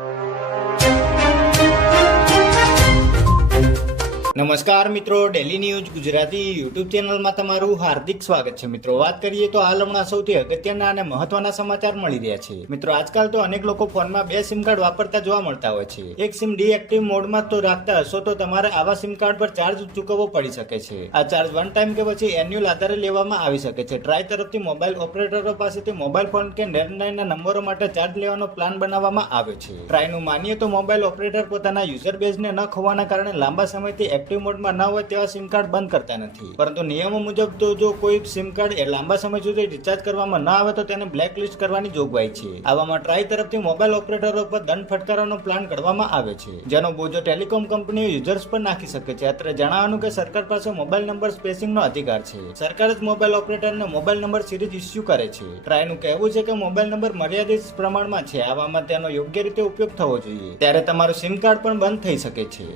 you. નમસ્કાર મિત્રો daily news Gujarati YouTube ચેનલમાં તમારું હાર્દિક સ્વાગત છે. મિત્રો, વાત કરીએ તો હાલ હમણાં સૌથી અગત્યના અને મહત્વના સમાચાર મળી રહ્યા છે. મિત્રો, આજકાલ તો અનેક લોકો ફોનમાં બે સિમ કાર્ડ વાપરતા જોવા મળતા હોય છે. એક સિમ ડીએક્ટિવ મોડમાં તો રાખતા હશો તો તમારે આવા સિમ કાર્ડ પર ચાર્જ ચૂકવવો પડી શકે છે. આ ચાર્જ વન ટાઈમ કે પછી એન્યુઅલ આધારે લેવામાં આવી શકે છે. ટ્રાય તરફથી મોબાઈલ ઓપરેટરો પાસેથી મોબાઈલ ફોન કે લેન્ડલાઇનના નંબરો માટે ચાર્જ લેવાનો પ્લાન બનાવવામાં આવ્યો છે. ટ્રાયનું માનીએ તો મોબાઈલ ઓપરેટર પોતાના યુઝર બેઝને ન ખોવાના કારણે લાંબા સમયથી એક્ટિવ મોડમાં ન હોય તેવા સિમ કાર્ડ બંધ કરતા નથી. પરંતુ નિયમો મુજબ તો જો કોઈ સિમ કાર્ડ એ લાંબા સમય સુધી રિચાર્જ કરવામાં ન આવે તો તેને બ્લેક લિસ્ટ કરવાની જોગવાઈ છે. આવામાં ટ્રાય તરફથી મોબાઈલ ઓપરેટરો પર દંડ ફટકારવાનો પ્લાન કરવામાં આવે છે. જેનો બોજો ટેલિકોમ કંપનીઓ યુઝર્સ પર નાખી શકે છે. અત્રે જણાવવાનું કે સરકાર પાસે મોબાઈલ નંબર સ્પેસિંગનો અધિકાર છે. સરકાર જ મોબાઈલ ઓપરેટરને મોબાઈલ નંબર સિરીઝ ઇસ્યુ કરે છે. ટ્રાયનું કહેવું છે કે મોબાઈલ નંબર મર્યાદિત પ્રમાણમાં છે. આવામાં તેનો યોગ્ય રીતે ઉપયોગ થવો જોઈએ. ત્યારે તમારું સિમ કાર્ડ પણ બંધ થઈ શકે છે.